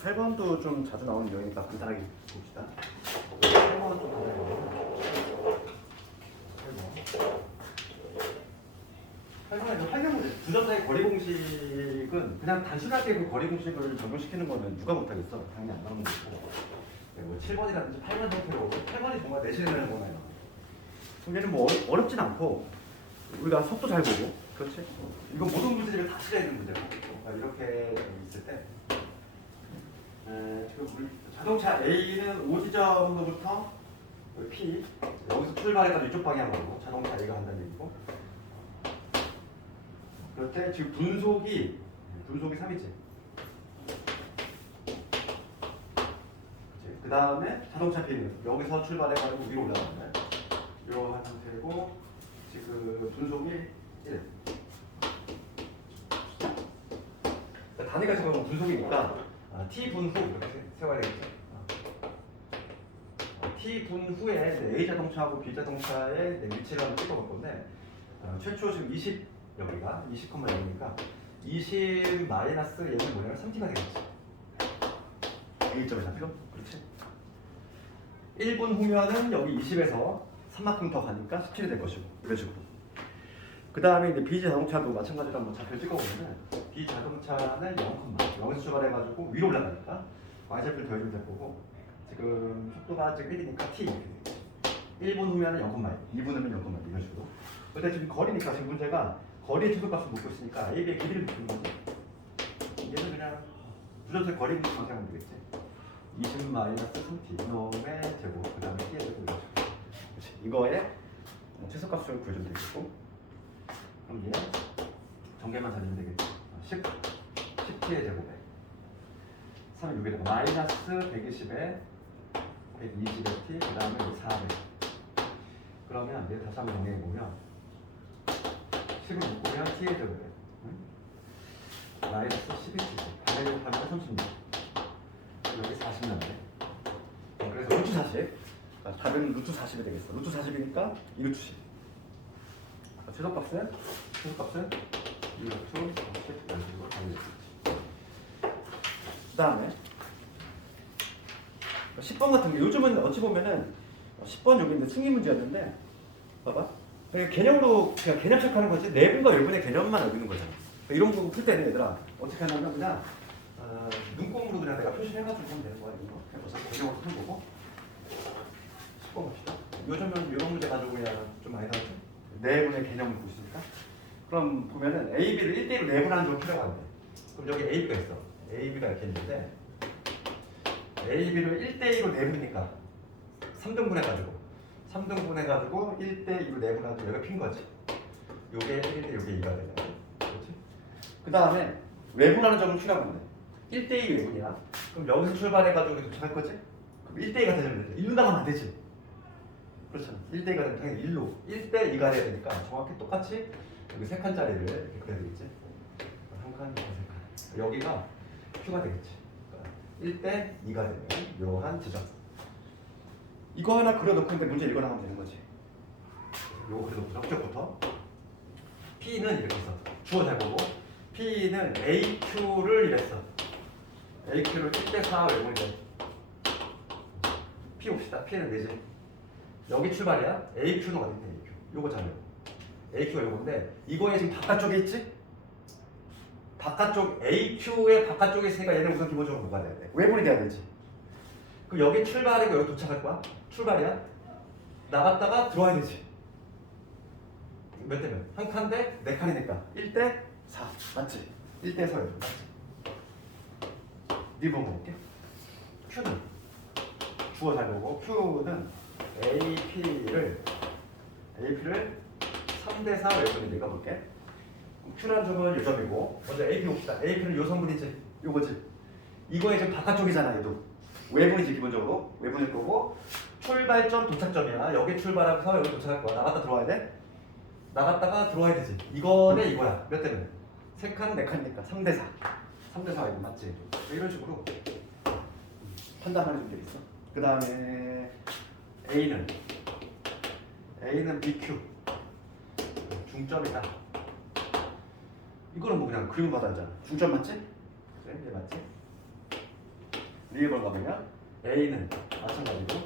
8번도 좀 자주 나오는 유형이니까 간단하게 봅시다. 8번은 좀 간단해요. 8번에 활용 문제. 부정사의 거리 공식은 그냥 단순하게 그 거리 공식을 적용시키는 거는 누가 못하겠어. 당연히 안 나오는 거고. 네, 뭐 7번이라든지 8번 형태로 8번이 정말 내신에 되는 거나요. 그럼 얘는 뭐 어렵진 않고 우리가 속도 잘 보고 그렇지? 이건 모든 문제집에 다 실려 있는 문제고 이렇게 있을 때 지금 우리 자동차 A는 O 지점으로부터 P 여기서 출발해가지고 이쪽 방향으로 자동차 A가 간다는 얘기고 그럴 때 지금 분속이 3이지. 그 다음에 자동차 B는 여기서 출발해가지고 위로 올라가는 거야. 이러한 상태고 지금 분속이 1. 단위가 지금 분속이니까 T 분 후 이렇게 세워야 되겠죠. T 분 후에 A 자동차하고 B 자동차의 위치를 한번 찍어볼 건데 최초 지금 20 여기가 20,0이니까 20 마이너스 얘는 뭐냐면 3T가 되겠지. A점에 잡히죠? 그렇지. 1분 후면은 여기 20에서 3만큼 더 가니까 17이 될 것이고 이런 식으로. 그 다음에 이제 B 자동차도 마찬가지로 한번 좌표 찍어보면 B 자동차는 0,0에서 출발해가지고 위로 올라가니까 y좌표를 더해주면 될 거고 지금 속도가 지금 1이니까 t 이렇게 되겠지. 1분 후면은 0,1, 2분 후면 0,1 이런 식으로. 근데 지금 거리니까 지금 문제가 거리의 최소값을 묻고 있으니까 AB의 길이를 묻는 거지. 얘는 그냥 부전체 거리 묻기만 생각하면 되겠지. 20 마이너스 3t 이놈의 제곱 그 다음에 t의 제곱 이런 식으로. 이거의 최소값을 구해주면 되겠고 그럼 얘 전개만 잘하면 되겠지. 10t의 제곱에 3은 6에다가 마이너스 120에 120의 t 그 다음에 400 그러면 얘 다시 한번 정리해보면 10을 묶으면 t의 제곱에 마이너스 12t 반대로 하면 36 여기 40 나네. 그래서 루트 40 답은 루트 40이 되겠어. 루트 40이니까 2루트 10 최소값은 2루트 10 이런 식으로 가능해지겠지. 그 다음에 10번 같은 게 요즘은 어찌 보면은 10번 여기인데 승인 문제였는데 봐봐 개념으로 그냥 개념 체크하는 거지 내분과 외분의 개념만 알고 있는 거잖아. 이런 거 풀 때는 얘들아 어떻게 하냐면 그냥 눈곱으로 그냥 내가 표시해가지고 하면 되는 거야. 이거 그래서 개념으로 푼 거고 10번 봅시다. 요즘은 이런 문제 가지고 그냥 좀 많이 나오죠. 내분의 개념을 보시니까 그럼 보면은 AB를 1대1로 내분하는 좀 필요가 안 돼. 그럼 여기 AB가 있어. AB가 이렇게 있는데 AB를 1대2로 내분이니까 3등분 해가지고 1대2로 내분하고 여기가 핀 거지. 요게 1대 요게 2가 되는 거지. 그렇지? 그 다음에 외분하는 점을 필요하면 돼. 1대2 외분이야. 그럼 여기서 출발해가지고 도착할 거지? 그럼 1대2가 되면 되지. 1로 나가면 안 되지. 그렇잖아. 1대2가 되면 당연히 1로 1대2가 돼야 되니까 정확히 똑같이 여기 3칸짜리를 이렇게 그려야 되겠지. 한 칸, 세 칸. 여기가 Q가 되겠지. 그러니까 1대2가 되면 요한 지점. 이거 하나 그려놓고 있는데 문제 읽어 나가면 되는 거지. 요거 그려놓고 이쪽부터 P는 이렇게 써. 주어 잘 보고 P는 AQ를 이랬어. AQ를 1대4 외우면 돼. P 봅시다. P는 내지. 여기 출발이야. AQ는 어디 있냐? AQ. 요거 잘 외워. AQ가 요건데 이거에 지금 바깥쪽에 있지? 바깥쪽 AQ의 바깥쪽에 있으니까 얘는 우선 기본적으로 뭐가 돼야 돼? 외분이 돼야 되지. 그 여기 출발이고 여기 도착할 거야? 출발이야. 나갔다가 들어와야 되지. 몇 대 몇? 한 칸대 네 칸이니까 1대 4 맞지? 1대 4 맞지? 리본 볼게. Q는 주어 잘 보고 Q는 AP를 3대 4 외분이 내가 볼게. Q라는 점은 요 점이고 먼저 AP 봅시다. AP는 요 성분이지. 요거지. 이거에 지금 바깥쪽이잖아. 얘도 외분이지. 기본적으로 외분일 거고 출발점 도착점이야. 여기 출발하면서 여기 도착할 거야. 나갔다 들어와야 돼. 나갔다가 들어와야 되지. 이거네 이거야. 몇 대면? 3칸 4칸이니까 3대 4 3대 4 이거 맞지? 이런 식으로 판단하는 점들이 있어. 그 다음에 A는 BQ 중점이다. 이거는 뭐 그냥 그림 받아잖아. 중점 맞지? 그래, 맞지? 위에 걸 가보면 A는 마찬가지로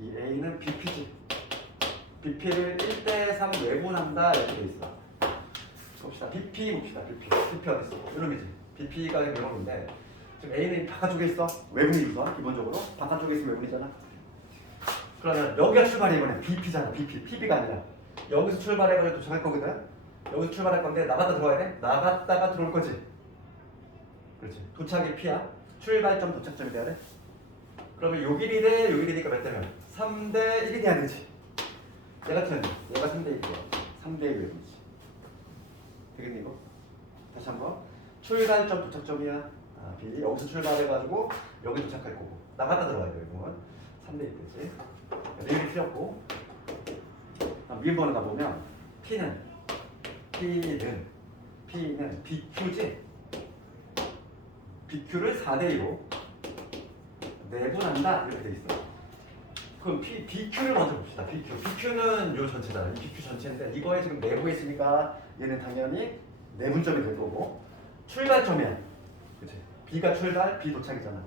이 A는 BP지. BP를 1대3 외분한다 이렇게 돼 있어. 봅시다. BP 봅시다. BP 어디 있어? 이놈이지. BP가 이놈인데 지금 A는 바깥쪽에 있어. 외분이 우선 기본적으로 바깥쪽에 있으면 외분이잖아. 그러면 여기가 출발이 이번에 BP잖아. BP, PB가 아니라 여기서 출발해가지고 도착할 거거든. 여기서 출발할 건데 나갔다 들어와야 돼. 나갔다가 들어올 거지. 그렇지. 도착이 P야. 출발점 도착점이 돼야 돼. 그러면 요 길이 돼. 요 길이니까 몇 대면? 3대 1이 돼야 되지. 얘가 틀렸네. 얘가 3대 1이야. 3대 1 외분이지. 되겠니 이거? 다시 한번. 출발점 도착점이야. B. 여기서 출발해가지고 여기 도착할 거고. 나갔다 들어와야 돼. 이건 3대 1 되지. 내일이 틀렸고. 위에 번호 가보면 P는 BQ지? BQ를 4대2로 내분한다 이렇게 돼 있어. 그럼 BQ를 먼저 봅시다. BQ는 요 전체잖아. 이 BQ 전체인데 이거에 지금 내부에 있으니까 얘는 당연히 내분점이 될 거고 출발점이야. 그치? B가 출발, B 도착이잖아.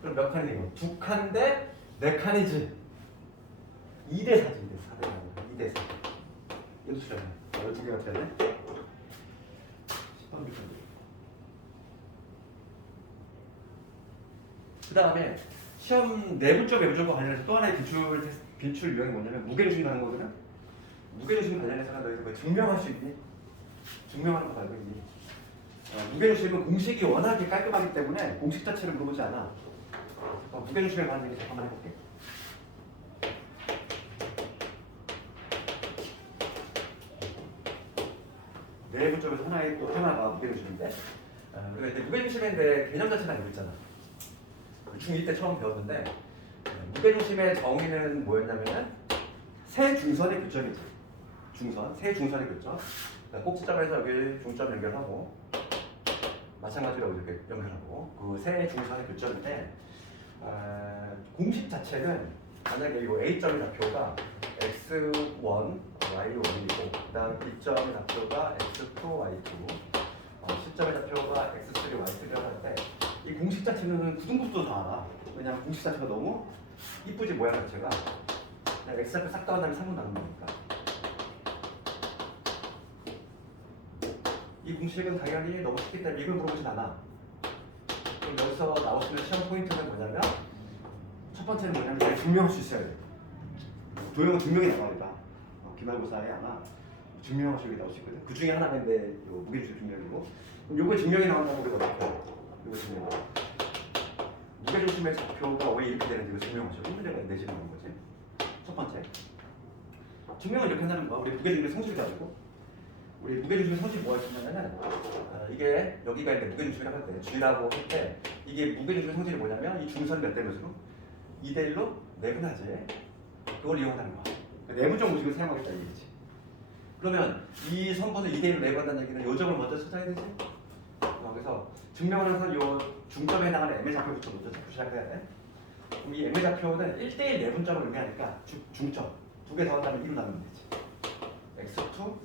그럼 몇 칸이니 이거? 2칸 대 4칸이지. 2대4지. 2대4. 얘도 틀렸네. 이거 두 개가 틀렸네. 10번 비슷한데. 그 다음에 시험 내부적 외부적과 관련해서 또 하나의 비출 유형이 뭐냐면 무게중심 하는 거거든. 무게중심 관련해서는 너희들 뭐 증명할 수 있니? 증명하는 거 알고 있니? 무게중심은 공식이 워낙에 깔끔하기 때문에 공식 자체를 물어보지 않아. 무게중심에 관한 얘기 잠깐만 해볼게. 내부 쪽에서 하나의 또 테마가 무게중심인데 우리가 이제 무게중심에 대해 개념 자체는 알고 있잖아. 중2 때 처음 배웠는데 무게중심의 정의는 뭐였냐면은 세 중선의 교점이지. 세 중선의 교점. 그러니까 꼭지점에서 여기 중점 연결하고 마찬가지로 이렇게 연결하고 그 세 중선의 교점인데 공식 자체는 만약에 이 A점의 좌표가 x1, y1이고 그 다음 B점의 좌표가 x2, y2 C점의 좌표가 x3, y3라고 할 때 이 공식 자체는 구등급도 다 알아. 왜냐면 공식 자체가 너무 이쁘지 모양 자체가 그냥 x좌표 싹 더한 다음에 3분 나눈 거니까 이 공식은 당연히 너무 쉽기 때문에 이걸 물어보진 않아. 그럼 여기서 나올 수 있는 시험 포인트는 뭐냐면 첫 번째는 뭐냐면 내가 증명할 수 있어야 돼. 도형은 증명이 나옵니다. 기말고사에 아마 증명할 수 있게 나올 수 있거든. 그 중에 하나가 이제 무게중심 증명이고 그럼 요거 증명이 나온다고 우리가 어떻게 해요? 이거 증명. 무게중심의 좌표가 왜 이렇게 되는지 이거 증명하죠. 이 문제가 내지는 거지. 첫 번째. 증명을 이렇게 한다는 거야. 우리 무게중심의 성질을 가지고 우리 무게중심의 성질이 뭐가 있냐면은 이게 여기가 이제 무게중심이라고 할 때 G라고 할 때 이게 무게중심의 성질이 뭐냐면 이 중선 몇 대 몇으로 2대1로 내분하지. 그걸 이용한다는 거야. 내부적 공식을 사용하겠다 이 얘기지. 그러면 이 선분을 2대1로 내분한다는 얘기는 요 점을 먼저 찾아야 되지. 그래서 증명을 해서 요 중점에 해당하는 M의 좌표부터 먼저 찾고 시작해야 돼. 그럼 이 M의 좌표는 1대1 내분점을 의미하니까 중점 두 개 더한 다음에 2로 나누면 되지. x2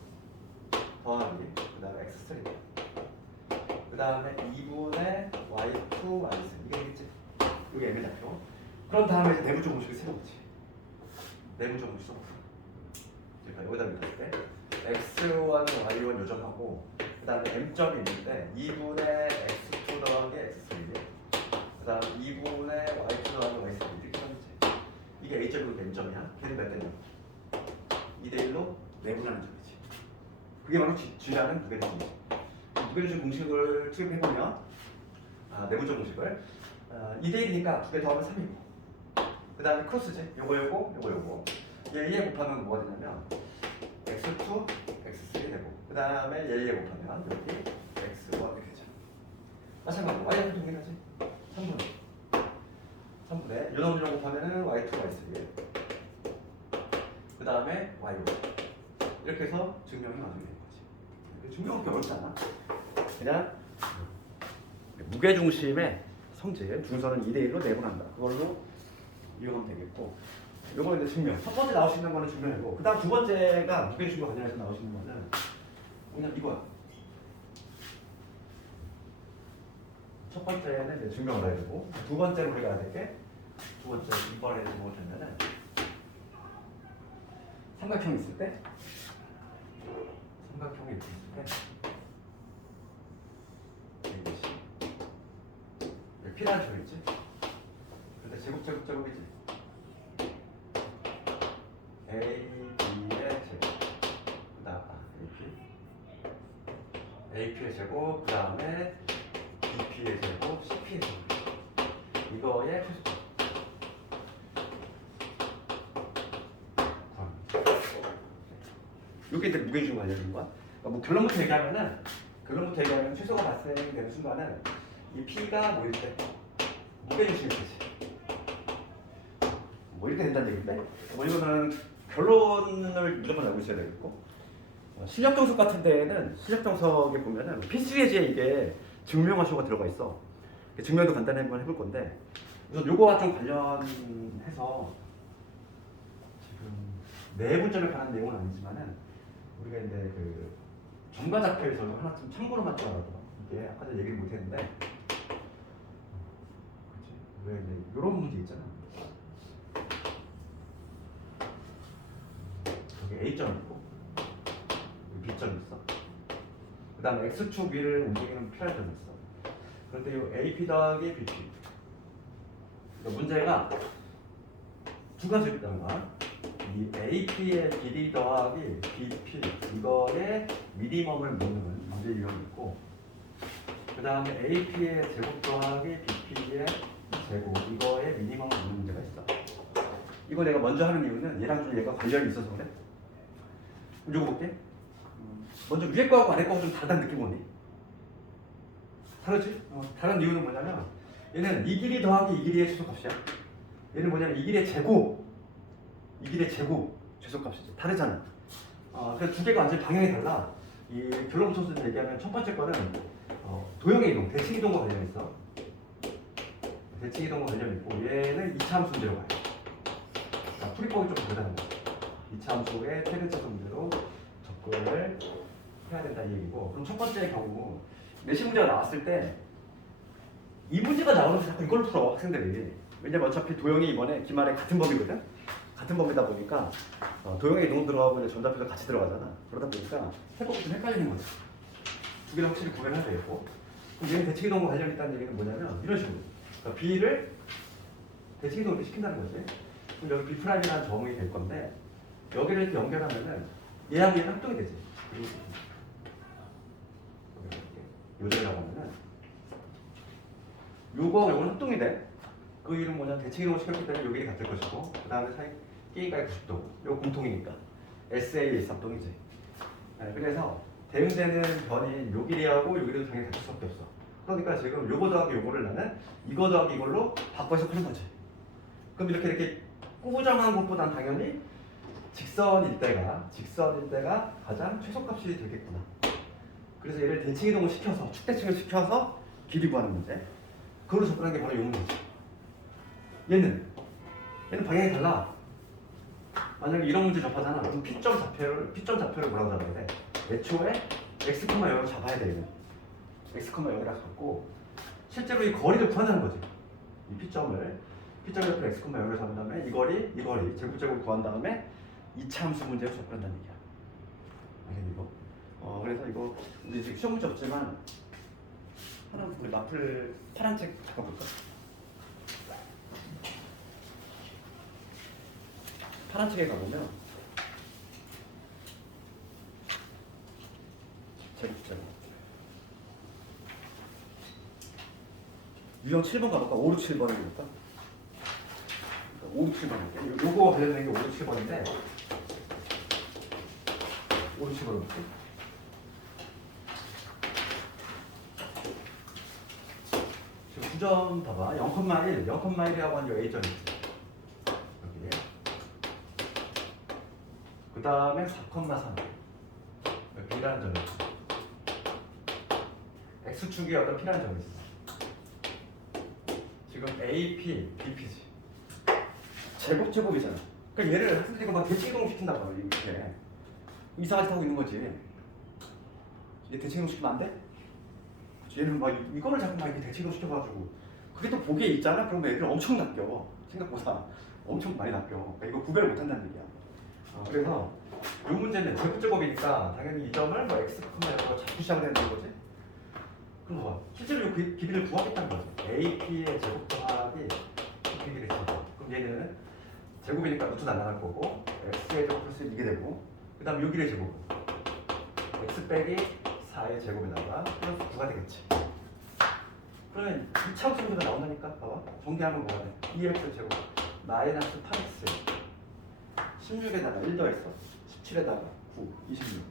더하기 그 다음에 x3 그 다음에 2분의 y2 y3 이게 되겠지. 이게 M의 좌표. 그런 다음에 이제 내부적 공식을 세워보지. 내부적 공식 써볼까? 그러니까 여기다 밑에 때 x1, y1 요점하고 그 다음에 m점이 있는데 2분의 x2 더하기 x3 그 다음 2분의 y2 더하기 y3 이렇게 써야지. 이게 a점이고 m점이야. 걔는 몇 대냐? 2대1로 내분하는 점이지. 그게 바로 G라는 무게중심이지. 무게중심 공식을 투입해보면 내부적 공식을 2대1이니까 두 개 더하면 3이고 그 다음에 크로스지. 요거 얘 곱하면 뭐가 되냐면 x2, x3 되고 그 다음에 얘 곱하면 여기 x1 이렇게 되죠. 마찬가지로 y는 동일하지. 3분의 요 놈이랑 곱하면은 y2, y3 그 다음에 y1 이렇게 해서 증명이 완성되는 거지. 증명은 그렇게 어렵지 않아. 그냥 무게중심의 성질 중선은 2대1로 내분한다. 그걸로 이용하면 되겠고 요거는 이제 증명. 첫 번째 나올 수 있는 거는 증명이고 그 다음 두 번째가 무게중심과 관련해서 나올 수 있는 거는 그냥 이거야. 첫 번째는 이제 증명을 해야 되고, 두 번째로 우리가 해야 될 게, 두 번째 이번에 무엇이냐면은 삼각형이 있을 때, 삼각형이 있을 때, 이것이 필요한 점이지. 근데 제곱이지. A, B의 제곱, 그다음 AP의 제곱, 그 다음에 BP의 제곱, CP의 제곱. 이거의 최소값. 이게 이제 무게중 관련인 거야. 그러니까 뭐 결론부터 얘기하면 최소가 발생되는 순간은 이 P가 뭐일 때 무게중심이 되지. 뭐 이렇게 된다는 얘기인데, 뭐 이거는 결론을 무조건 알고 있어야 되겠고, 실력 정석 같은 데에는 실력 정석에 보면은 필수예제에 이게 증명하시오가 들어가 있어. 증명도 간단히 한번 해볼 건데, 우선 요거와 좀 관련해서 지금 내분점에 관한 내용은 아니지만은 우리가 이제 그 정과자표에서 하나 좀 참고로 맞춰라고 이게 아까 전에 얘기를 못했는데, 그렇지? 왜 이제 이런 문제 있잖아. 여기 A점 있고 여기 B점 있어. 그 다음에 X축 위를 움직이는 필요한 점이 있어. 그런데 이 AP 더하기 BP, 그러니까 문제가 두 가지 있다는 거야. 이 AP의 길이 더하기 BP, 이거의 미니멈을 묻는 문제 유형이 있고, 그 다음에 AP의 제곱 더하기 BP의 제곱, 이거의 미니멈을 묻는 문제가 있어. 이거 내가 먼저 하는 이유는 얘랑 좀 얘가 관련이 있어서 그래. 이거 볼게. 먼저 위에 거하고 아래 거하고 좀 다르다는 느낌 오니? 다르지? 다른 이유는 뭐냐면 얘는 이 길이 더하기 이 길이의 최소값이야. 얘는 뭐냐면 이 길이의 제곱, 이 길이의 제곱 최소값이지. 다르잖아. 그래서 두 개가 완전히 방향이 달라. 이 결론부터 얘기하면 첫 번째 거는 도형의 이동, 대칭 이동과 관련이 있어. 대칭 이동과 관련이 있고, 얘는 2차 함수 문제로 가요. 풀이법이 좀 다르다는 거야. 2차 함수의 최근차 문제로 접근을 해야 된다 이 얘기고, 그럼 첫 번째 경우 내신 문제가 나왔을 때 이 문제가 나오면서 자꾸 이걸 풀어 학생들이. 왜냐면 어차피 도형이 이번에 기말에 같은 범위거든. 같은 범위다 보니까 도형의 이동 들어가고 이제 전자표도 같이 들어가잖아. 그러다 보니까 해보고 좀 헷갈리는 거지. 두 개를 확실히 구별해야 되겠고, 그럼 얘는 대칭 이동과 관련이 있다는 얘기는 뭐냐면 이런 식으로, 그러니까 B를 대칭 이동을 시킨다는 거지. 그럼 여기 B'이라는 점이 될 건데, 여기를 이렇게 연결하면은 얘하고 얘는 합동이 되지. 요점이라고 하면은 요거는 합동이 돼. 그 이름 뭐냐, 대칭 이동을 시켰기 때문에 요게 같을 것이고, 그 다음에 사이 K가 90도, 요거 공통이니까 SAS 합동이지. 네, 그래서 대응되는 변인 요 길이하고 요 길이도 당연히 같을 수밖에 없어. 그러니까 지금 요거 더하기 요거를 나는 이거 더하기 이걸로 바꿔서 푸는 거지. 그럼 이렇게 꾸부정한 것보단 당연히 직선일 때가 가장 최소값이 되겠구나. 그래서 얘를 대칭 이동을 시켜서, 축대칭을 시켜서 길이 구하는 문제. 그걸로 접근한 게 바로 이 문제지. 얘는 방향이 달라. 만약에 이런 문제 접하잖아. 그럼 P점 좌표를 뭐라고 잡아야 돼? 애초에 x, 0을 잡아야 돼. 얘는 x, 0이라고 잡고, 실제로 이 거리를 구한다는 거지. 이 P점을 옆에 x, 0을 잡은 다음에 이 거리 제곱제곱을 구한 다음에 2차 함수 문제로 접근한다는 얘기야. 알겠니 이거? 그래서 이거 우리 지금 시험 문제 없지만 하나 우리 마플 파란 책 잠깐 볼까? 파란 책에 가보면 제곱제곱 유형 7번 가볼까? 5, 6, 7번을 볼까? 5, 6, 7번인데 요거 관련된 게 5, 6, 7번인데 5, 6, 7번 볼게. 지금 9점 봐봐. 0,1이라고 하는 요 A점이 있어. 여기에. 그 다음에 4,3. B라는 점이 있어. X축이 어떤 P라는 점이 있어. 지금 AP, BP지. 제곱이잖아. 그러니까 얘를 학생들이 막 대칭 이동을 시킨다고 이렇게 이상하게 하고 있는 거지. 얘 대칭 이동 시키면 안 돼? 얘는 막 이거를 자꾸 막 이렇게 대칭을 시켜가지고 그게 또 보기에 있잖아. 그러면 애들 엄청 낚여. 생각보다 엄청 많이 낚여. 그러니까 이거 구별을 못한다는 얘기야. 그래서 이 문제는 제곱제곱이니까 당연히 이 점을 뭐 x, 이거 자꾸 시작을 된다는 거지. 그럼 뭐 실제로 이 길이를 구하겠다는 거지. AP의 제곱 더하기 길이를 써. 그럼 얘는 제곱이니까 루트 날라갈 거고 x의 제곱 플러스 이게 되고 그 다음 6일의 제곱 x 빼기 4의 제곱에다가 플러스 9가 되겠지. 그러면 2차 함수가 나온다니까. 봐봐. 정리하면 뭐가 돼? 2x 제곱 마이너스 8x 16에다가 1 더했어. 17에다가 9, 26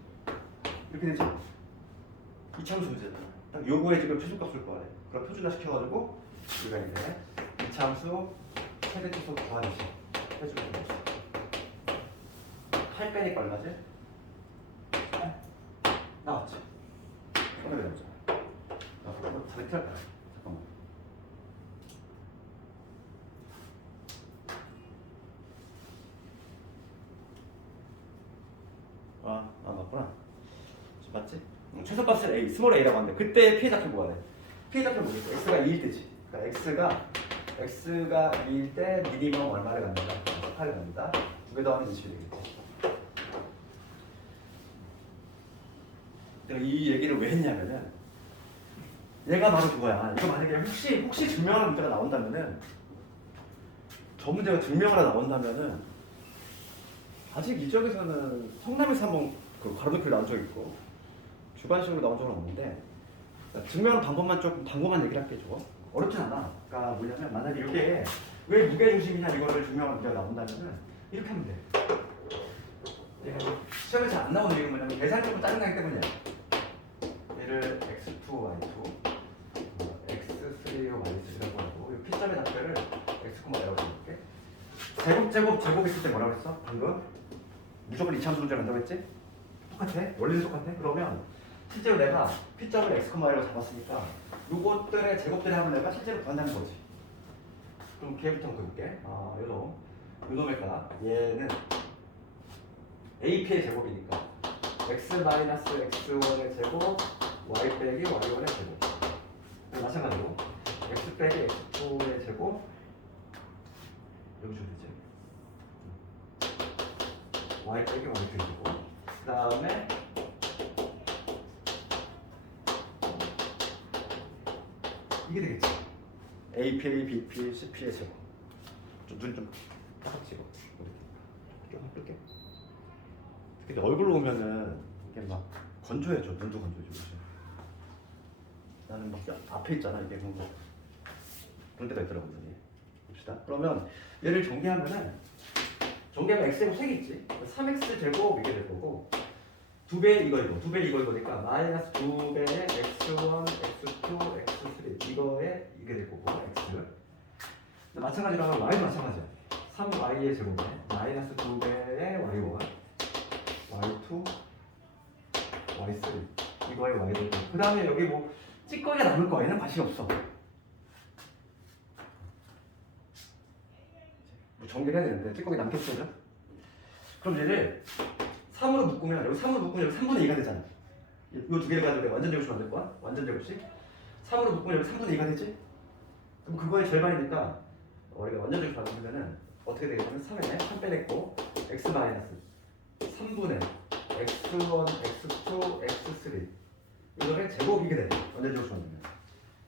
이렇게 되지. 2차 함수 문제다. 딱 요거에 지금 최소값을 구하래. 그럼 표준화 시켜가지고 우리가 이제 2차 함수 최대치수 구하듯이 해주면 되겠어. 8 빼니까 얼마지? 나왔지? 손에 되잖아. 잠깐만 다르게 할까? 잠깐만. 맞구나. 맞지? 최소값을 A, 스몰 A라고 하는데 그때 피해자표 뭐가 돼? 피해자표 뭐겠어? X가 2일 때지. 그러니까 X가 2일 때 미니멈 얼마를 갖는다? 8을 갖는다. 두 개 더하면 20이 되겠지. 내가 이 얘기를 왜 했냐면은 얘가 바로 그거야. 이거 만약에 혹시 증명하는 문제가 나온다면은 저 문제가 증명하러 나온다면은 아직 이 쪽에서는 성남에서 한번 그 가로등표를 나온 적이 있고 주관식으로 나온 적은 없는데 증명하는 방법만 조금 단거만 얘기를 할게. 줘. 어렵진 않아. 그러니까 뭐냐면 만약에 이게 왜 무게중심이냐 이거를 증명하는 문제가 나온다면은 이렇게 하면 돼. 시험에 잘 안 나오는 이유는 뭐냐면 계산이 조금 짜증나기 때문이야. 얘를 x2, y2 x3, y3라고 하고 이 P점의 답변을 x, y라고 해볼게. 제곱 있을 때 뭐라고 했어? 방금 무조건 이차함수 문제를 한다고 했지? 똑같아? 원리는 똑같아? 그러면 실제로 내가 P점을 x, y라고 잡았으니까 요것들의 제곱들의 합을 내가 실제로 구한다는 거지. 그럼 걔부터 한번 해볼게. 요놈일까? 얘는 AP의 제곱이니까 x-x1의 제곱 y 빼기 y1의 제곱. 마찬가지로 x 빼기 x2의 제곱 여기 주면 되지. y 빼기 y2의 제곱. 그 다음에 이게 되겠지. APA, BP, CP의 제곱. 눈 좀 딱 찍어. 이렇게 좀 끌게. 근데 얼굴로 오면은 이게 막 건조해져. 눈도 건조해지고. 나는 막 앞에 있잖아. 이게 뭔가 그런 데가 있더라고. 눈이. 봅시다. 그러면 얘를 정리하면은 x제곱 3개 있지. 3x 제곱 이게 될 거고 2배 이거니까 마이너스 2배의 x1, x2, x3 이거에 이게 될 거고 x. 마찬가지로 하면 y도 마찬가지야. 3y의 제곱에 마이너스 2배의 y1, y2, y3 이거에 y 되고 그 다음에 여기 뭐 찌꺼기가 남을 거 얘는 관심이 없어. 뭐 정리를 해야 되는데 찌꺼기 남겠죠? 그럼 얘를 3으로 묶으면 여기 3으로 묶으면 여기 3분의 2가 되잖아. 이 두 개를 가지고 내가 완전 제곱식 만들 거야. 완전 제곱식 3으로 묶으면 여기 3분의 2가 되지? 그럼 그거의 절반이니까 우리가 완전 제곱식 만들면은 어떻게 되겠냐면 3에 3 빼냈고 x 마이너스 3분의 x1, x2, x3 이거를 제곱이게 돼. 완전 제곱식 만들면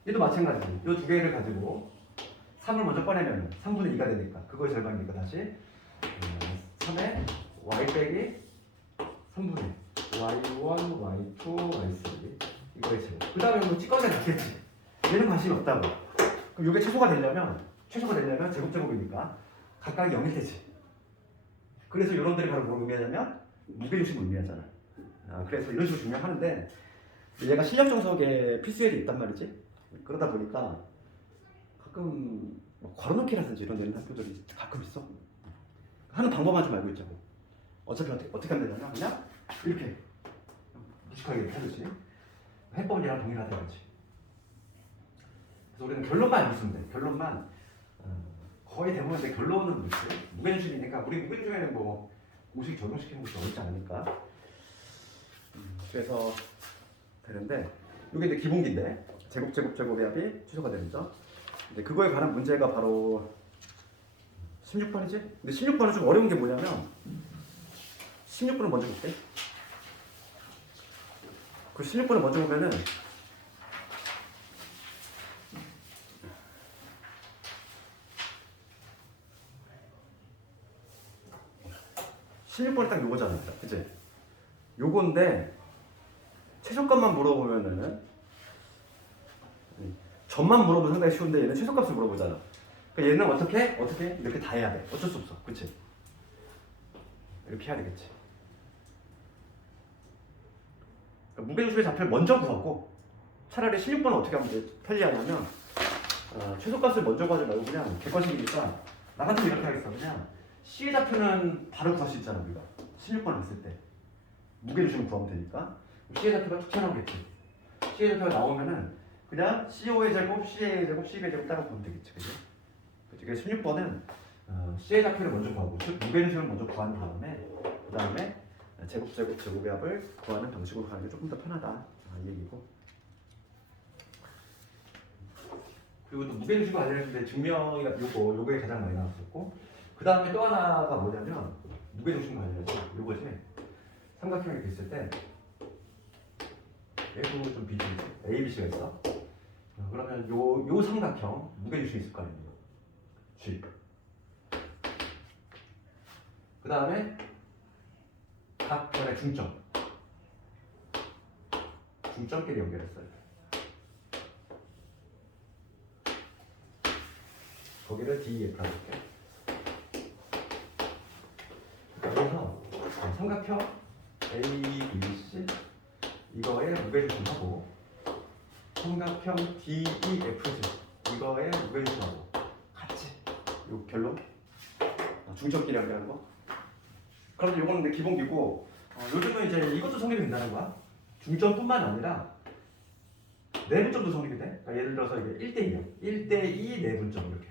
얘도 마찬가지지. 이 두 개를 가지고 3을 먼저 꺼내면 3분의 2가 되니까 그거의 절반이니까 다시 3에 y 빼기 3분의 y1, y2, y3 이거의 제곱. 그 다음에 뭐 찌꺼기가 났겠지. 얘는 관심이 없다고. 그럼 이게 최소가 되려면 제곱이니까 각각이 0일 테지. 그래서 이런들이 바로 뭘 의미하냐면 무게중심을 의미하잖아. 그래서 이런 식으로 증명하는데 얘가 실력 정석에 필수열이 있단 말이지. 그러다 보니까 가끔 뭐 걸어놓기라든지 이런 내는 학교들이 가끔 있어. 하는 방법만 좀 알고 있자고. 어차피 어떻게 하면 되냐면 그냥 이렇게 무식하게 하듯이 해법은 얘랑 동일하다든지. 그래서 우리는 결론만 알고 있으면 돼. 결론만 거의 대부분 내 결론은 뭐지? 무게중심이니까 우리 무게중심에는 뭐 공식 적용시키는 것도 어렵지 않으니까. 그래서 되는데 이게 이제 기본기인데 제곱의 합이 최소가 되는 점. 근데 그거에 관한 문제가 바로 16번이지? 근데 16번은 좀 어려운 게 뭐냐면 16번을 먼저 볼게. 그 16번을 먼저 보면은 16번이 딱 요거잖아. 그치? 요건데 최소값만 물어보면은 점만 물어보면 상당히 쉬운데 얘는 최소값을 물어보잖아. 그러니까 얘는 어떻게 이렇게 다 해야 돼. 어쩔 수 없어. 그치? 이렇게 해야 되겠지. 그러니까 무게중심의 좌표를 먼저 구하고 차라리 16번은 어떻게 하면 편리하냐면 최소값을 먼저 구하지 말고 그냥 객관식이니까 나 같으면 이렇게 하겠어. 그냥 C의 좌표는 바로 구할 수 있잖아. 우리가 16번을 했을 때 무게중심을 구하면 되니까 C의 좌표가 툭 튀어나오겠지. C의 좌표가 나오면은 그냥 CO의 제곱, CA의 제곱, CB의 제곱 따라 보면 되겠지. 그지? 그래서 16번은 C의 좌표를 먼저 구하고 즉 무게중심을 먼저 구한 다음에 그 다음에 제곱의 합을 구하는 방식으로 가는 게 조금 더 편하다 이 얘기고. 그리고 또 무게중심 관련해서 증명이나 요거에 가장 많이 나왔었고 그 다음에 또 하나가 뭐냐면 무게중심 관련해서 요거지. 삼각형이 됐을 때 얘도 좀 비중이 A, B, C가 있어. 그러면 요 삼각형 무게중심이 있을 거 아니에요. G. 그 다음에 각 변의 중점끼리 연결했어요. 거기를 DEF라고 할게요. 그래서 삼각형 A, B, C 이거에 무게중심하고 삼각형 DEFG 이거에 무게중심하고 같이 요 결론 중점끼리 연결하는 거. 그런데 요거는 기본기고 요즘은 이제 이것도 성립이 된다는 거야. 중점뿐만 아니라 내분점도 성립이 돼. 그러니까 예를 들어서 이게 1대2야. 1대2 내분점 이렇게.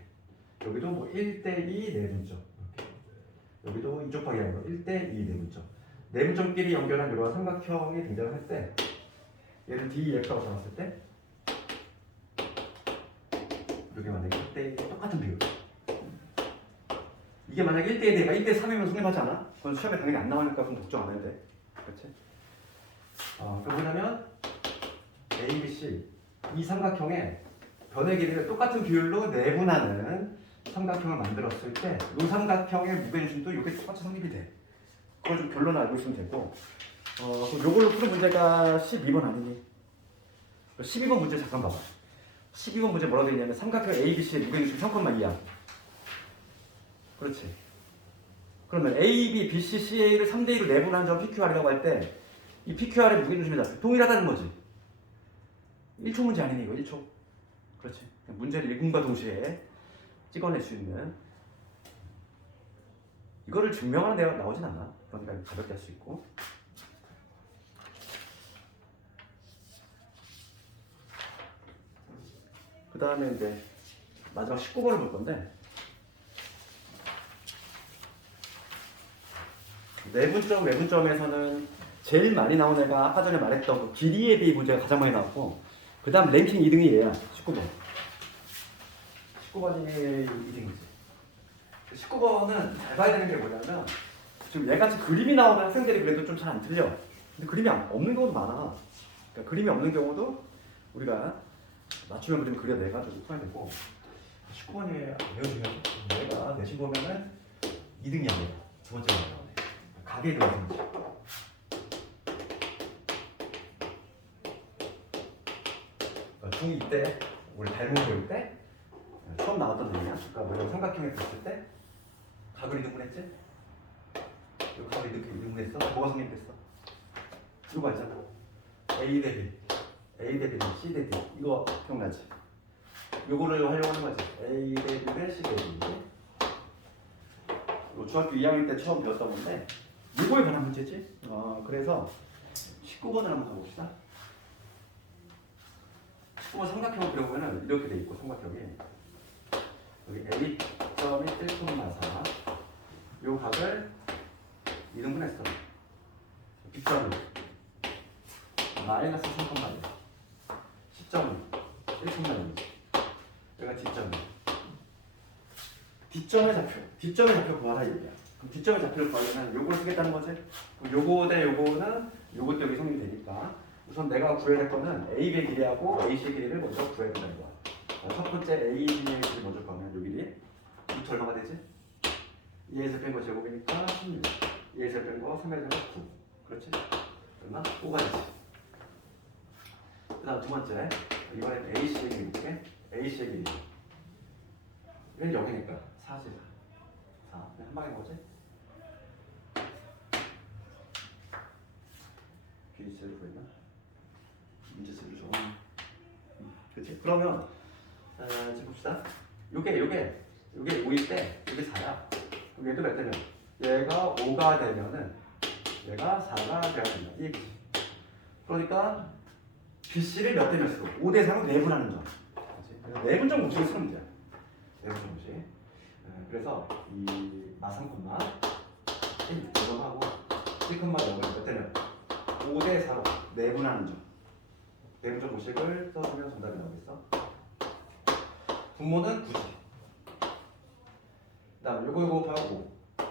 여기도 뭐 1대2 내분점 이렇게. 여기도 이쪽 방향으로 1대2 내분점. 내분점끼리 연결한 이러한 삼각형이 등장을 할 때 얘를 DEF라고 잡았을 때 이렇게 만약에 1대2 똑같은 비율. 이게 만약에 1대2가 1대3이면 성립하지 않아? 그건 시험에 당연히 안 나오니까 그럼 걱정 안 해도 돼. 그렇지? 그러니까 뭐냐면 A, B, C 이 삼각형의 변의 길이를 똑같은 비율로 내분하는 삼각형을 만들었을 때 이 삼각형의 무게중심도 이게 똑같이 성립이 돼. 그걸 좀 결론을 알고 있으면 되고 그럼 요걸로 푸는 문제가 12번 아니니? 12번 문제 잠깐 봐봐. 12번 문제 뭐라고 되어 있냐면 삼각형 A, B, C의 무게중심 3,2야. 그렇지. 그러면 A, B, B, C, CA를 3대2로 내분한 점 PQR이라고 할 때 이 PQR의 무게중심의 좌표 동일하다는 거지. 1초 문제 아니니 이거 1초. 그렇지. 문제를 읽음과 동시에 찍어낼 수 있는 이거를 증명하는 데가 나오진 않아. 그러니까 가볍게 할 수 있고. 그 다음에 이제 마지막 19번을 볼 건데 내분점에서는 제일 많이 나온 애가 아까 전에 말했던 그 길이에 비해 문제가 가장 많이 나왔고 그 다음 랭킹 2등이 얘야. 19번. 19번이 2등이지. 19번은 잘 봐야 되는 게 뭐냐면 지금 얘같이 그림이 나오는 학생들이 그래도 좀 잘 안 틀려. 근데 그림이 없는 경우도 많아. 그러니까 그림이 없는 경우도 우리가 맞춤형 그림 그려내가지고 풀어야 되고 19번이 매우 중요하죠. 내가 내신 보면은 2등이야. 두 번째가 나오네. 가게에 들어가는 거지. 중2 때 우리 닮은 보일 때 처음 나왔던 얘기야. 그러니까 뭐냐면 삼각형에 봤을 때 각을 이등분했지? 이 각을 이렇게 이등분했어? 뭐가 성립됐어? 이거 있잖아. A 대 B, A 대 B, C 대 D 이거 기억나지? 요거를 활용하는 거지. A 대 B 대 C 대 D. 이거 중학교 2학년 때 처음 배웠던 건데 요거에 관한 문제지? 그래서 19번을 한번 가봅시다. 19번 삼각형을 그려보면 이렇게 돼 있고 삼각형이 여기 A점이 1,4 요 각을 이등분했어. B점은 마이너스 3,8 C점은 1,000만 여기가 뒷점이야. 뒷점의 좌표 구하라 얘기야. 그럼 뒷점의 좌표를 구하려면 요걸 쓰겠다는 거지? 그럼 요거 대 요거는 요것도 여기 성립이 되니까 우선 내가 구해야 할 거는 AB의 길이하고 AC의 길이를 먼저 구해야 된다는 거야. 첫 번째 AB의 길이 먼저 구하면 요 길이 루트 얼마가 되지? 2에서 뺀 거 제곱이니까 16. 2에서 뺀 거 3에서 뺀 거 9. 그렇지? 얼마? 5가 되지. 그 다음 두 번째 이번엔 AC의 길이 볼게. AC의 길이 이건 여기니까 4지. 4. 한 방에 뭐지? 비리스를 구했나? 문제 쓰를 좀. 그치? 그러면 지금 봅시다. 요게 5일 때 요게 4야. 그럼 얘도 몇 되면? 얘가 5가 되면은 얘가 4가 돼야 된다. 이 얘기지. 그러니까 BC를 몇 대 몇으로? 5대 3을 내분하는 점. 그치? 내분점 공식을 쓰는 문제야. 내분점 공식. 그래서 이 마상콤마 1 조정하고 1,0을 몇 대면 5대 4로 내분하는 점. 내분점 공식을 써주면 정답이 나오겠어. 분모는 9지. 그 다음 요거 곱하고 5.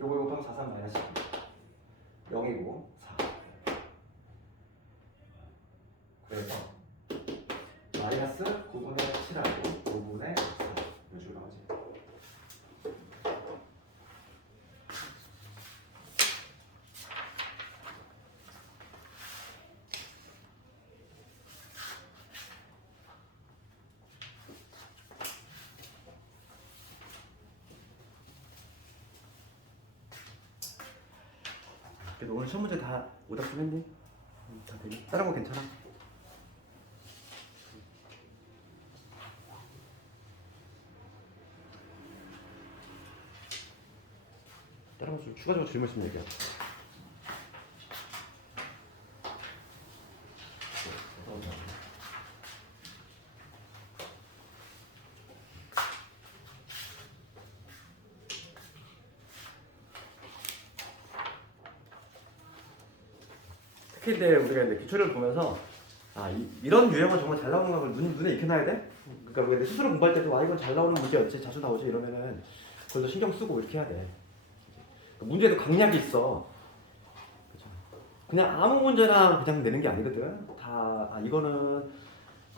요거 곱하면 4, 3 마이너스 2. 0이고 4. 그래서 마이너스 9분의 7하고 5분의 4. 이런 식으로 나오지. 그래도 오늘 시험 문제 다 오답 좀 했니? 다 되니? 다른 거 괜찮아? 다른 거 좀 추가적으로 질문 있으면 얘기해. 특히 이제 우리가 이제 기초를 보면서 이런 유형은 정말 잘 나오는 걸 눈에 익혀놔야 돼. 그러니까 우리가 스스로 공부할 때도 이건 잘 나오는 문제였지, 자주 나오지 이러면은 그걸 더 신경 쓰고 이렇게 해야 돼. 문제에도 강약이 있어. 그쵸? 그냥 아무 문제나 그냥 내는 게 아니거든. 이거는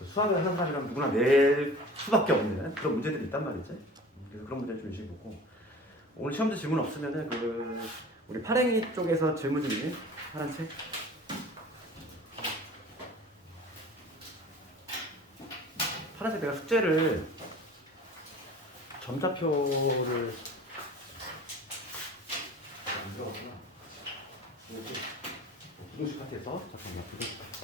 수학을 하는 사람이라면 누구나 낼 수밖에 없는 그런 문제들이 있단 말이지. 그래서 그런 문제를 좀 유심히 보고 오늘 시험지 질문 없으면은 우리 파랭이 쪽에서 질문 좀 있니? 파란색. 파란색 내가 숙제를 점자표를 안 들어갔구나. 이렇게 부등식 파트에서 잠깐만 부등식 파트.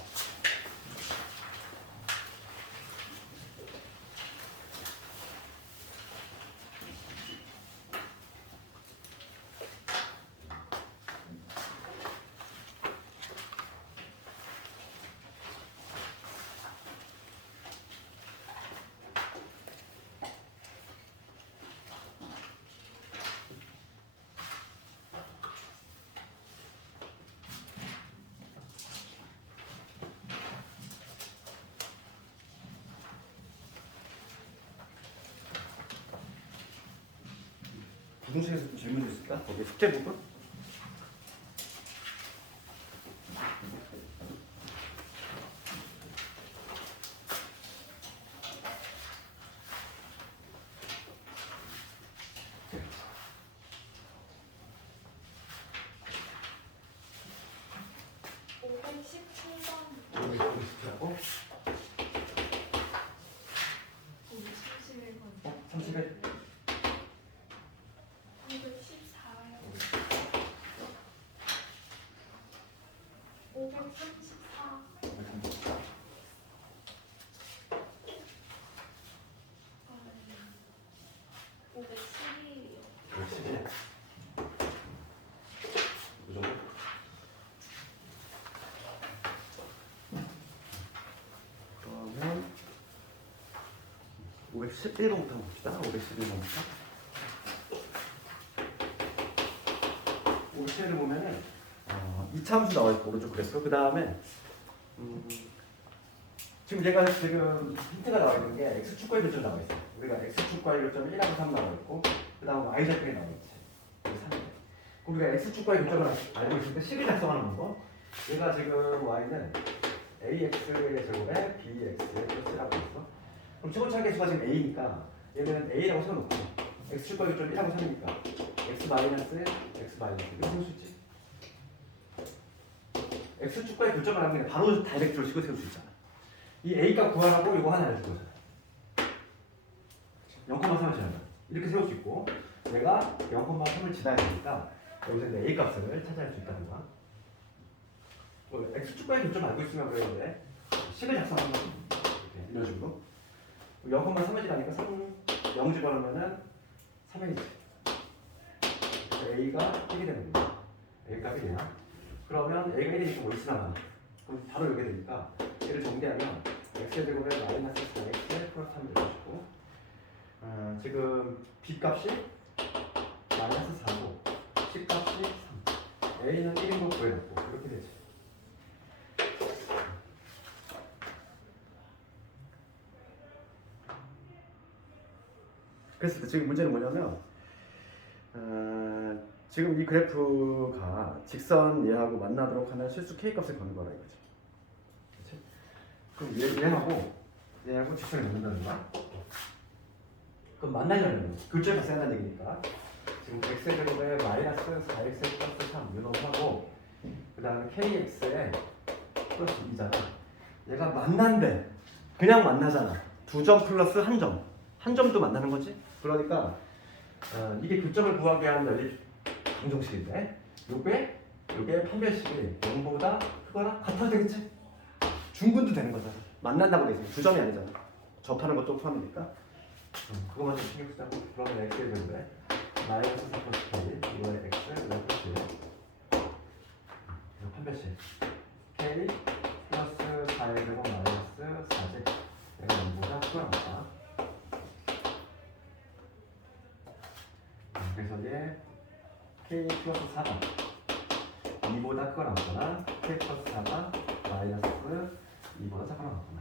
부등식에서 좀 질문이 있을까? 거기 숙제 부분? 하고 31. 511. 그 정도? 그러면 511번부터 봅시다. 511번부터. 511을 보면은 이차함수 나와 있고 오른쪽 그래프. 그 다음에 지금 제가 지금 힌트가 나와 있는 게 x축과의 교점 나와 있어요. 우리가 x축과의 교점이 1하고 3 나와 있고 그 다음 y좌표에 나와 있지. 3. 우리가 x축과의 교점을 알고 있을 때 식을 작성하는 거. 얘가 지금 y는 ax의 제곱에 bx의 플러스라고 있어. 그럼 최고차의 개수가 지금 a니까 얘는 a라고 세워놓고 x축과의 교점이 1하고 3이니까 x 마이너스 이렇게 세울 수 있지. x축과의 교점을 하면 그냥 바로 다이렉트로 식을 세울 수 있잖아. 이 a값 구하라고 이거 하나 알려줄 거잖아. 0,3을 지나면 이렇게 세울 수 있고 내가 0,3을 지나야 되니까 여기서 이제 a 값을 찾아낼 수 있다는 거야. x축과의 교점 알고 있으면 그랬는데 식을 작성하는 건 이런 식으로 0,3을 지나니까 0 집어넣으면은 3이지. a가 1이 되는 거야. a 값이 되나? 그러면 a가 1이니까 뭐 있으나 그럼 바로 여기 되니까 얘를 정리하면 x의 제곱에 마이너스 4x 플러스 3을 넣어주고 지금 b 값이 마이너스 4고 c 값이 3 a는 1인 거 구해놓고 이렇게 되지. 그래서 지금 문제는 뭐냐면 지금 이 그래프가 직선 얘하고 만나도록 하는 실수 k 값을 거는 거라 이거죠. 그렇지? 그럼 얘하고 직선이 만난다는 거야? 그럼 만나려면 글자에 봤어야 한다는 얘기니까 지금 x의 제곱에 마이너스 4x 플러스 3 유놈하고 그 다음에 kx에 플러스 2잖아. 얘가 만난대. 그냥 만나잖아. 2점 플러스 1점. 한 점도 만나는 거지? 그러니까 이게 교점을 구하기 위한 연립 방정식인데 요게 판별식이 0보다 크거나 같아도 되겠지? 중분도 되는 거잖아. 만난다고 돼 있으면 2점이 아니잖아. 접하는 것도 포함이니까 그거만 좀 신경 쓰자고. 그러면 x의 제곱에 마이너스 4 플러스 k 이거에 x 플러스 1 이거 판별식 k 플러스 4의 제곱 마이너스 4제 얘가 0보다 크거나 같다. 그래서 얘 k 플러스 4가 2보다 크거나 같거나 k 플러스 4가 마이너스 2보다 작거나 같거나.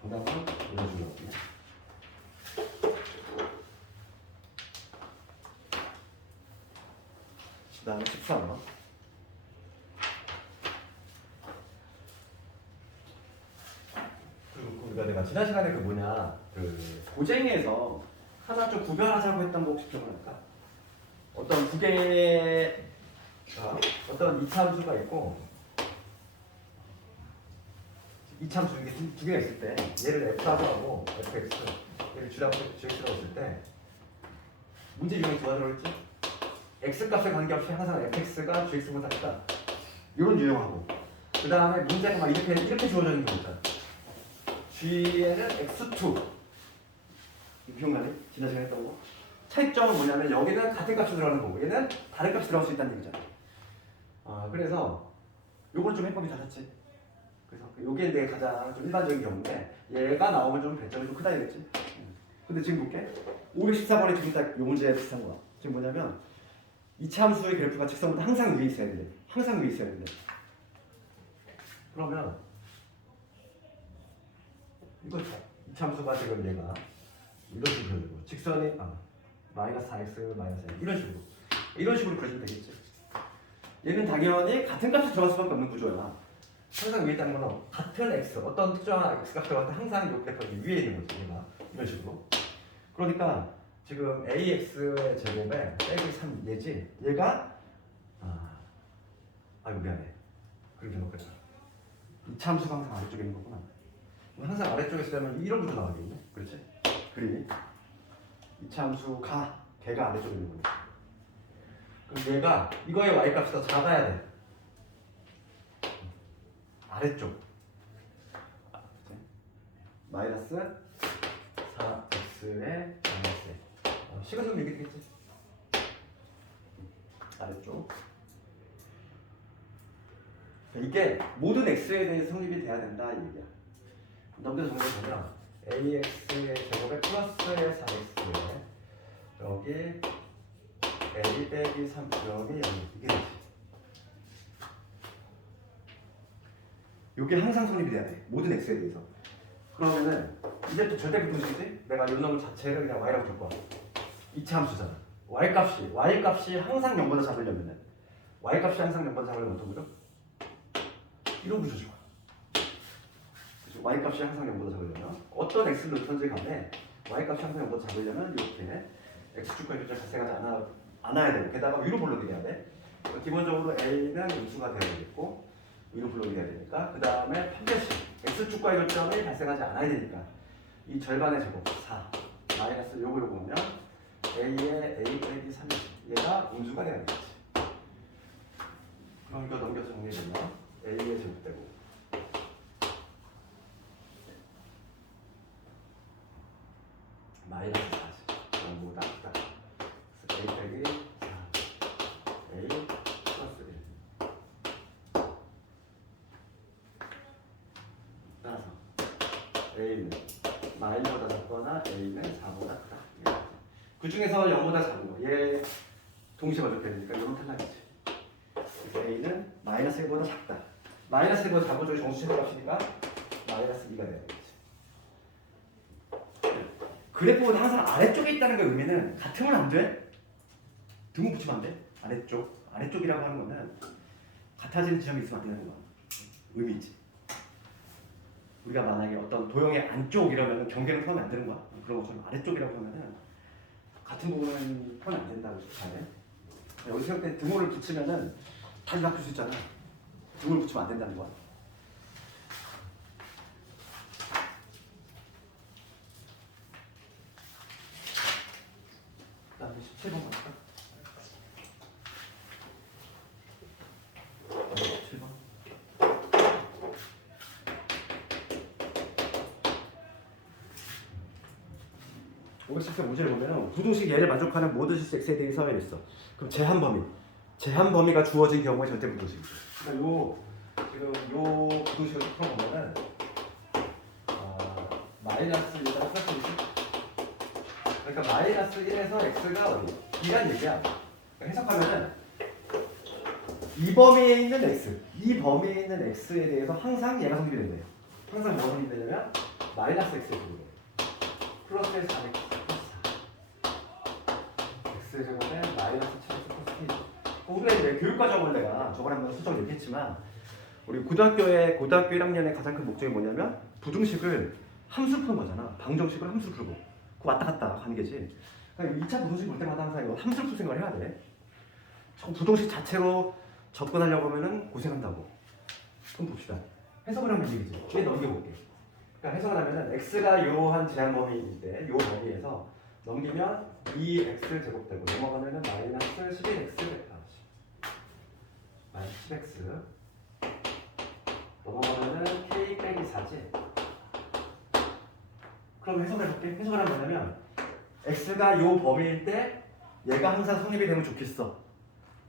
정답은 이런 식으로 나옵니다. 그 다음에 14번. 그리고 우리가 내가 지난 시간에 그 뭐냐 고쟁이에서 하나 좀 구별하자고 했던 거 혹시 기억날까? 어떤 두 개의 어떤 이차함수가 있고 이차함수 이게 두 개가 있을 때 얘를 f라고 하고 fx 얘를 g라고 했을 때 문제 유형이 두 가지로 했지? x 값에 관계없이 항상 fx가 gx보다 크다 이런 유형하고 그 다음에 문제가 막 이렇게 주어져 있는 거 있잖아. g에는 x2 기억나니? 지난 시간에 했던 거. 차이점은 뭐냐면 여기는 같은 값이 들어가는 거고 얘는 다른 값이 들어갈 수 있다는 얘기잖아. 그래서 요걸 좀 해보기 좋았지. 그래서 요게 내 가장 좀 일반적인 경우인데 얘가 나오면 좀 배점이 좀 크다 이랬지. 근데 지금 볼게. 514번에 지금 딱 요 문제에 비슷한 거야. 지금 뭐냐면 이차 함수의 그래프가 직선보다 항상 위에 있어야 돼. 항상 위에 있어야 돼. 그러면 이거 이차 함수가 지금 얘가 이런 식으로 그려지고 직선이 마이너스 4x 마이너스 1 이런 식으로 그려지면 되겠지. 얘는 당연히 같은 값이 들어갈 수밖에 없는 구조야. 항상 위에 있다는 건 같은 x 어떤 특정한 x 값 들어갈 때 항상 이 그래프가 위에 있는 거지. 얘가 이런 식으로. 그러니까 지금 ax의 제곱에 빼기 3 얘지. 얘가 이거 미안해. 그렇게 놓겠다. 이 참수가 항상 아래쪽에 있는 거구나. 항상 아래쪽에 있으면 이런 구조 나오겠네. 그렇지? 그리 이 참수가 걔가 아래쪽에 있는 거야. 그럼 얘가 이거의 y값이 더 작아야 돼. 아래쪽. 마이너스 4x의 마이너스 1. 시간적으로 얘기 되겠지? 아래쪽. 이게 모든 x에 대해서 성립이 돼야 된다 이 얘기야. 넘겨서 정리해보면 ax의 제곱에 플러스의 4x에 여기 a 빼기 3 여기 이게 되지. 이게 항상 성립이 돼야 돼. 모든 x에 대해서. 그러면은 이제 또 절대 부등식이지? 내가 이 놈 자체를 그냥 y라고 줄 거야. 이차 함수잖아. y 값이 항상 0보다 작으려면은 y값이 항상 0보다 작으려면 어떤 거죠? 이런 구조죠. 그치? y값이 항상 0보다 작으려면 어떤 x를 놓던지 간에 y값이 항상 0보다 작으려면 이렇게 x축과 y축 발생하지 않아야 되고 게다가 위로 블록이 돼야 돼. 기본적으로 a는 음수가 되어야 되겠고 위로 블록이 돼야 되니까 그 다음에 반드시 x축과 y점이 발생하지 않아야 되니까 이 절반의 제곱 4 마이너스 요거 보면 a의 a 빼기 3이 얘가 음수가 돼야 되겠지. 그럼 이거 넘겨서 정리해보면 a의 제곱되고 마이너스 40 0보다 크다. a 빼기 4 a 플러스 1 따라서 a는 마이너보다 작거나 a는 4보다 크다. 그 중에서 0보다 작은 거 얘 동시에 만족해야 되니까 이런 탈락이지. 그래서 a는 마이너스 1보다 작다. 마이너스 1보다 작은 쪽이 정수 최대값이니까 마이너스 2가 돼야 되겠지. 그래프보다 항상 아래쪽에 있다는 그 의미는 같으면 안 돼. 등호 붙이면 안 돼. 아래쪽이라고 하는 거는 같아지는 지점이 있으면 안 되는 거야. 의미 있지. 우리가 만약에 어떤 도형의 안쪽 이러면 경계를 표하면 안 되는 거야. 그런 것처럼 아래쪽이라고 하면은 같은 부분은 표현 안 된다고 생각해. 여기 세울 때 등호를 붙이면은 다시 바뀔 수 있잖아. 등호를 붙이면 안 된다는 거야. 그다음에 17번 갈까? 17번. 517번 문제를 보면은 부등식 얘를 만족하는 모든 실수 x에 대해 서야 있어. 그럼 제한 범위가 주어진 경우에 절대 부등식이죠. 그러니까 지금 요 부등식을 풀어보면은 마이너스 1에서 플러스 1. 그러니까 마이너스 1에서 x가 어디? B란 얘기야. 그러니까 해석하면은 이 범위에 있는 x에 대해서 항상 얘가 성립이 된대요. 항상 뭐가 성립되냐면 마이너스 x에 성립이 돼요. 플러스에서 4x x제곱에 마이너스 7x 플러스 t. 우리가 이제 교육과정을 내가 저번에 한번 수정 얘기했지만 우리 고등학교 1학년의 가장 큰 목적이 뭐냐면 부등식을 함수 푸는 거잖아. 방정식을 함수 풀고 그 왔다 갔다 하는 게지. 그러니까 2차 부등식 볼 때마다 항상 이거 함수 풀 생각을 해야 돼. 부등식 자체로 접근하려고 하면은 고생한다고. 그럼 봅시다. 해석을 하면 얘기지. 얘 넘겨볼게. 그러니까 해석을 하면은 x가 요한 제한 범위일 때 요 범위에서 넘기면 2x 제곱되고 넘어가면은 마이너스 11x 됐다. 마이너스 10x 넘어가면은 k 빼기 4지. 그럼 해석을 해볼게. 해석을 하면 뭐냐면 x가 요 범위일 때 얘가 항상 성립이 되면 좋겠어.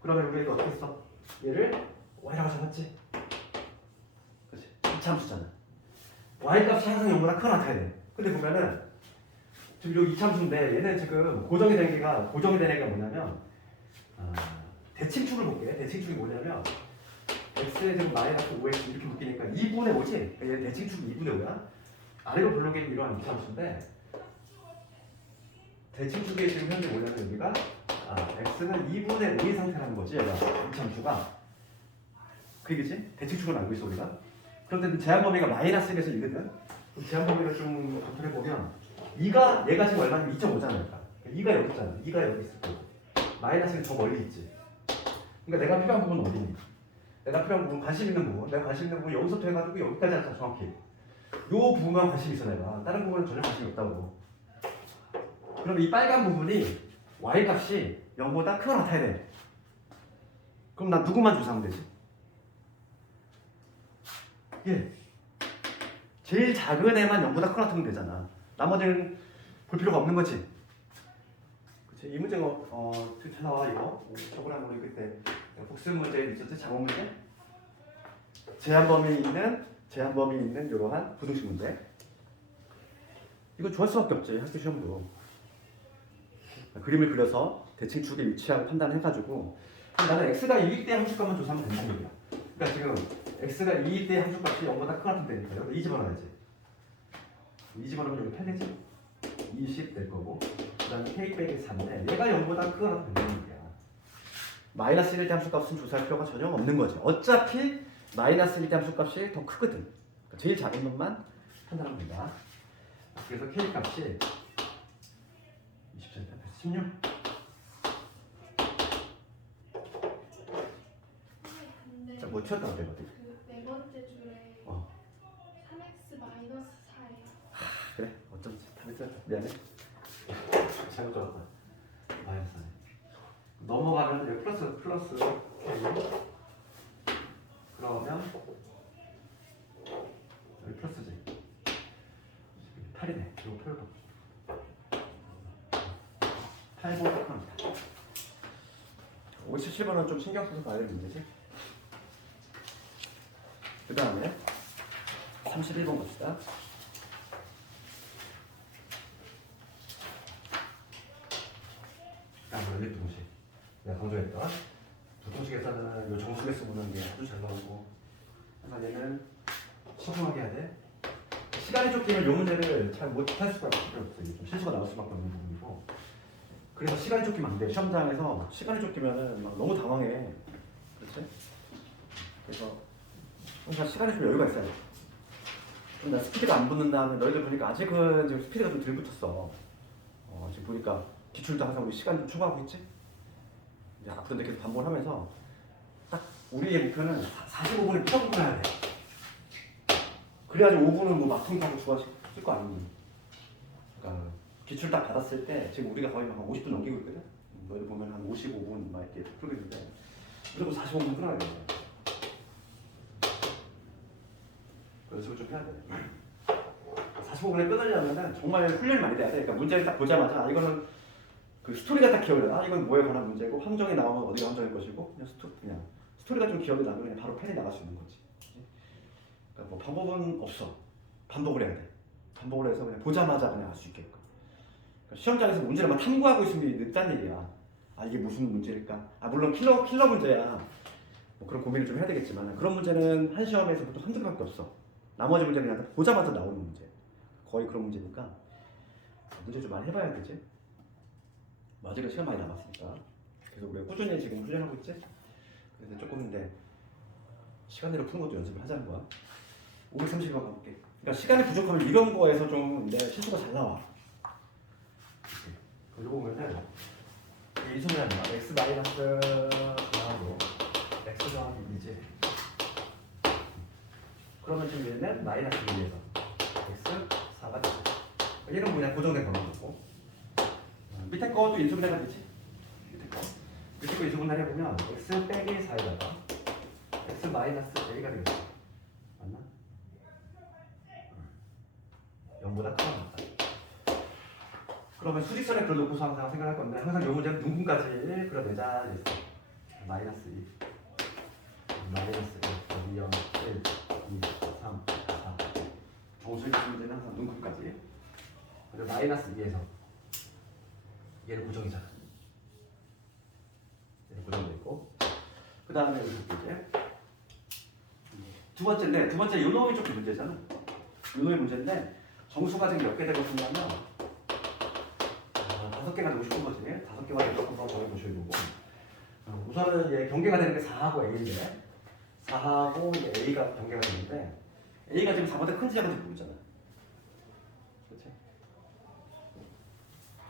그러면 우리가 어떻게 했어? 얘를 y라고 잡았지. 그렇지. 이차함수잖아. y값이 항상 0보다 크거나 같아야 돼. 근데 보면은 지금 요 이차함수인데 얘는 지금 고정이 된 애가 뭐냐면 대칭축을 볼게. 대칭축이 뭐냐면 x에 지금 마이너스 5x 이렇게 묶이니까 2분의 5지? 얘 대칭축이 2분의 5야. 아래로 블록에 이러한 이차함수인데 대칭축이 지금 현재 뭐냐면 여기가 x는 2분의 5인 상태라는 거지. 얘가 이차함수가. 그 얘기지? 대칭축을 알고 있어 우리가. 그런데 제한 범위가 마이너스 1에서 1이거든. 제한 범위를 좀 검토해 보면 얘가 지금 얼마냐면 2.5잖아. 2가 여기 있잖아. 2가 여기 있을 거고 마이너스는 저 멀리 있지. 그러니까 내가 필요한 부분은 어디니? 내가 필요한 부분, 관심 있는 부분. 내가 관심 있는 부분 여기서부터 해가지고 여기까지 하자 정확히. 요 부분만 관심 있어 내가. 다른 부분은 전혀 관심이 없다고. 그럼 이 빨간 부분이 y값이 0보다 크거나 같아야 돼. 그럼 난 누구만 조사하면 되지? 예. 제일 작은 애만 0보다 크거나 같으면 되잖아. 나머지는 볼 필요가 없는 거지. 그치? 이 문제가 어떻게 나와 이거? 저번에 한번 우리 그때 복습 문제 있었지? 작업 문제? 제한 범위 있는 이러한 부등식 문제. 이거 좋아할 수밖에 없지 학교 시험도. 그림을 그려서 대칭축의 위치하고 판단해가지고 나는 x가 1일 때 함수값만 조사하면 된다는 얘기야. 그러니까 지금 x가 2 때 함수값이 0보다 크거나 되니까 여기 2 집어넣어야지. 2 집어넣으면 여기 8 되지? 20 될 거고 그 다음에 k 빼기 3인데 얘가 0보다 크거나 된다는 얘기야. 마이너스 1대 함수값은 조사할 필요가 전혀 없는 거지. 어차피 마이너스 1대 함수값이 더 크거든. 그러니까 제일 작은 것만 판단하면 된다. 그래서 k 값이 27, 16? 근데 자, 뭐 튀었다고 되거든. 그네 번째 줄에 어. 3x 마이너스 4예요. 그래, 어쩐지 답이 틀렸다. 미안해. 잘못 적었다. 마이너스 하네. 넘어가면 여기 플러스 k. 그러면 여기 플러스지. 8이네. 이거 풀고. 8보다 큽니다. 57번은 좀 신경 써서 봐야 될 문제지. 그 다음에 31번 갑시다. 연립 동식. 내가 강조했던 부동식에서는 이 정수계수 보는 게 아주 잘 나오고, 하나 얘는 신중하게 해야 돼. 시간이 쫓기면 이 문제를 잘 못할 수가 없어요. 좀 실수가 나올 수밖에 없는 부분이고. 그래서 시간이 쫓기면 안 돼. 시험장에서 시간이 쫓기면은 막 너무 당황해. 그렇지? 그래서 항상 시간이 좀 여유가 있어야 돼. 그럼 나 스피드가 안 붙는 다음에 너희들 보니까 아직은 지금 스피드가 좀 덜 붙었어. 지금 보니까 기출도 항상 우리 시간 좀 초과하고 있지? 이제 앞으로 계속 반복을 하면서 딱 우리의 목표는 45분에 무조건 해야 돼. 그래야지 5분은 뭐 막통 타고 좋아질 거 아니니. 그러니까 기출 딱 받았을 때 지금 우리가 거의 한 50분 넘기고 있거든. 너희들 보면 한 55분 막 이렇게 풀고 있는데 무조건 45분 끊어야 돼. 연습을 좀 해야 돼. 45분에 끊으려면 정말 훈련을 많이 돼야 돼. 그러니까 문제를 딱 보자마자 이거는 그 스토리가 딱 기억이 나. 이건 뭐에 관한 문제고 함정이 나오면 어디가 함정일 것이고 그냥 스토리가 좀 기억이 나면 그냥 바로 펜이 나갈 수 있는 거지. 그러니까 뭐 방법은 없어. 반복을 해야 돼. 반복을 해서 그냥 보자마자 그냥 알 수 있게끔. 그러니까 시험장에서 문제를 막 탐구하고 있으면 늦다는 얘기야. 아 이게 무슨 문제일까? 아 물론 킬러 문제야. 뭐 그런 고민을 좀 해야 되겠지만 그런 문제는 한 시험에서 보통 한두 개밖에 없어. 나머지 문제는 그냥 보자마자 나오는 문제. 거의 그런 문제니까 문제 좀 많이 해봐야 되지. 아직은 시간 많이 남았으니까. 그래서 우리가 꾸준히 지금 훈련하고 있지. 그래서 조금인데 시간대로 푸는 것도 연습을 하자는 거야. 530번 가볼게. 그러니까 시간이 부족하면 이런 거에서 좀 내 실수가 잘 나와. 그리고 보면은 이 소문이 나와. x 마이너스 더하고 x 더하기 2지. 그러면 지금 얘는 마이너스 2에서 x 4가 되죠. 얘는 그냥 고정된 거고. 밑에 거도 인수분해가 되지. 밑에 거 인수분해를 해보면 x 빼기 4에다가 x 마이너스 a가 되겠죠. 맞나? 0보다 크다. 그러면 수직선에 그걸 놓고서 항상 생각할 건데 항상 이 문제는 눈금까지 그려내자 있어. 마이너스 2 마이너스 1 2 0 1 2 3 4 정수의 문제는 항상 눈금까지. 그리고 마이너스 2에서 얘를 고정이잖아. 얘를 고정돼 있고 그 다음에 이제 두 번째인데 두 번째 요놈이 조금 문제잖아. 요놈이 문제인데 정수가 지금 몇 개 되고 있냐면 5개가 되고 싶은 거지. 5개가 되고 한번 정해보셔야 되고 우선은 얘 경계가 되는 게 4하고 A인데 4하고 이제 A가 경계가 되는데 A가 지금 4보다 큰지 작은지 모르잖아. 그렇지?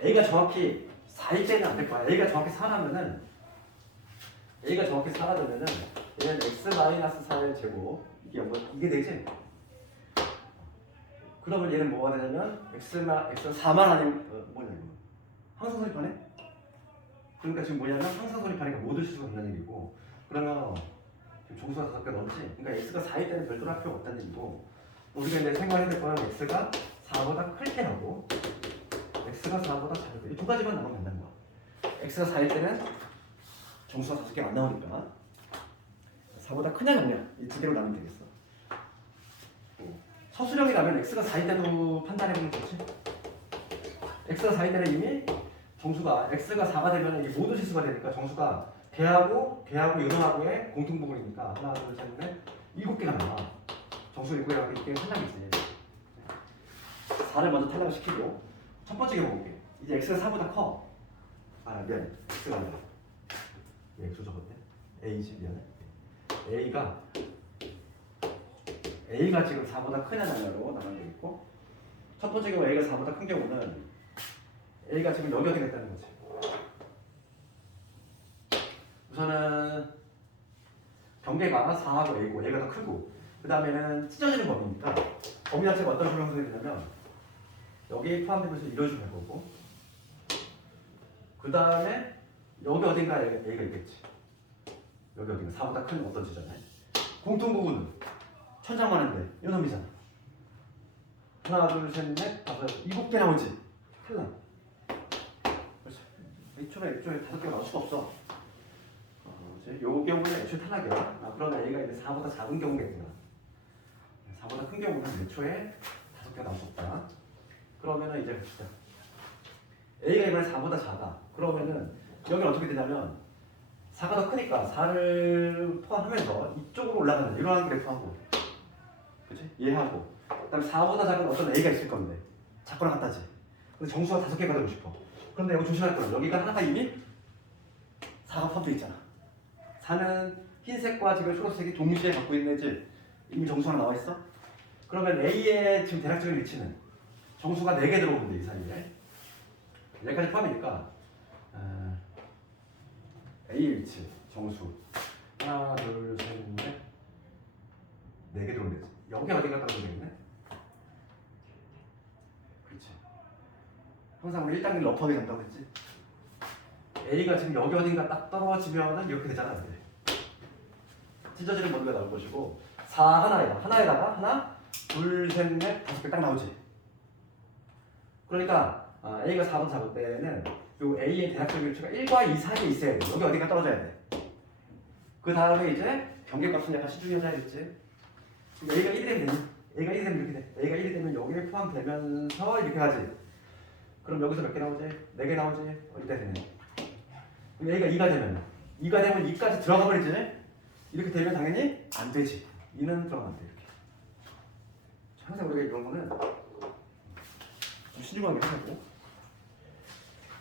A가 정확히 4일 때는 안 될 거야. A가 정확히 4라면은 A가 정확히 4라 되면은 얘는 x-4의 제곱 이게 되지? 그러면 얘는 뭐가 되냐면 x4만 아니면 뭐냐 이거 항상소립하네? 그러니까 지금 뭐냐면 항상소립하니까 모두 실수가 된다는 얘기고 그러면 지금 정수가 5개 넘지? 그러니까 x가 4일 때는 별도로 할 필요가 없다는 얘기고 우리가 이제 생각해야 될 거는 x가 4보다 클 때 하고 x가 4보다 작을 때 이 두 가지만 나오면 된다는 거야. x가 4일 때는 정수가 5개가 안 나오니까 4보다 크냐 작냐 이 두 개로 나누면 되겠어. 서술형이라면 x가 4일 때도 판단해보면 좋지. x가 4일 때는 이미 정수가 x가 4가 되면 이게 모두 실수가 되니까 정수가 배하고 요놈하고의 공통부분이니까 하나 둘 셋 넷 7개가 나와. 정수 7개가 나와. 이게 탈락이지. 4를 먼저 탈락을 시키고 첫 번째 게 볼게. 이제 x가 4보다 커. 아 미안해. x가 아니라 x 적었네. a지 미안해. a가 지금 4보다 크냐 작냐로 나가는 게 있고 첫 번째 경우 a가 4보다 큰 경우는 a가 지금 여기 어디 됐다는 거지. 우선은 경계가 4하고 a고 a가 더 크고 그 다음에는 찢어지는 범위니까 범위 자체가 어떤 식으로 형성이 되냐면 여기 포함되면서 이런 식으로 할 거고 그 다음에 여기 어딘가에 a가 있겠지. 여기 어딘가 4보다 큰 어떤 지점에 공통 부분은 천장만한데 요놈이잖아. 하나 둘셋넷 다섯 7개 나오지. 탈락. 그렇지. 이쪽에 5개 나올 수가 없어. 요 경우는 애초에 탈락이야. 아, 그러면 A가 이제 4보다 작은 경우겠구나. 4보다 큰 경우는 애초에 5개가 나올 수 없다. 그러면은 이제 봅시다. A가 이번에 4보다 작아. 그러면은 여기는 어떻게 되냐면 4가 더 크니까 4를 포함하면서 이쪽으로 올라가는 이러한 그래프하고 그치? 얘하고 그 다음에 4보다 작은 어떤 A가 있을 건데 작거나 같다지. 근데 정수가 5개가 되고 싶어. 그런데 여기 조심할 거야. 여기가 하나가 이미 4가 포함되어 있잖아. 4는 흰색과 지금 초록색이 동시에 갖고 있는 애지. 이미 정수 하나 나와 있어? 그러면 A의 지금 대략적인 위치는 정수가 4개 들어오는데 이 사이에 여기까지 포함이니까 A의 위치 정수 하나 둘셋넷 4개 들어오면 되지. 여기 어딘가 따로 되겠네. 그렇지. 항상 우리 1단계 러퍼에 간다고 했지. A가 지금 여기 어딘가 딱 떨어지면은 이렇게 되잖아. 근데. 찢어지는 범위가 나올 것이고 4 하나에다가 하나 둘셋넷 5개 딱 나오지. 그러니까 A가 4보다 작을 때는 요 A의 대략적인 위치가 1과 2 사이에 있어야 돼. 여기 어딘가 떨어져야 돼. 그 다음에 이제 경계값은 약간 시중에 해야겠지. A가 1이 되면 A가 1이 되면 이렇게 돼. A가 1이 되면 여기에 포함되면서 이렇게 하지. 그럼 여기서 몇 개 나오지? 4개 나오지? 이때 되네. 그럼 A가 2가 되면 2까지 들어가 버리지? 이렇게 되면 당연히 안 되지. 2는 들어가면 안 돼. 이렇게. 항상 우리가 이런 거는 좀 신중하게 하고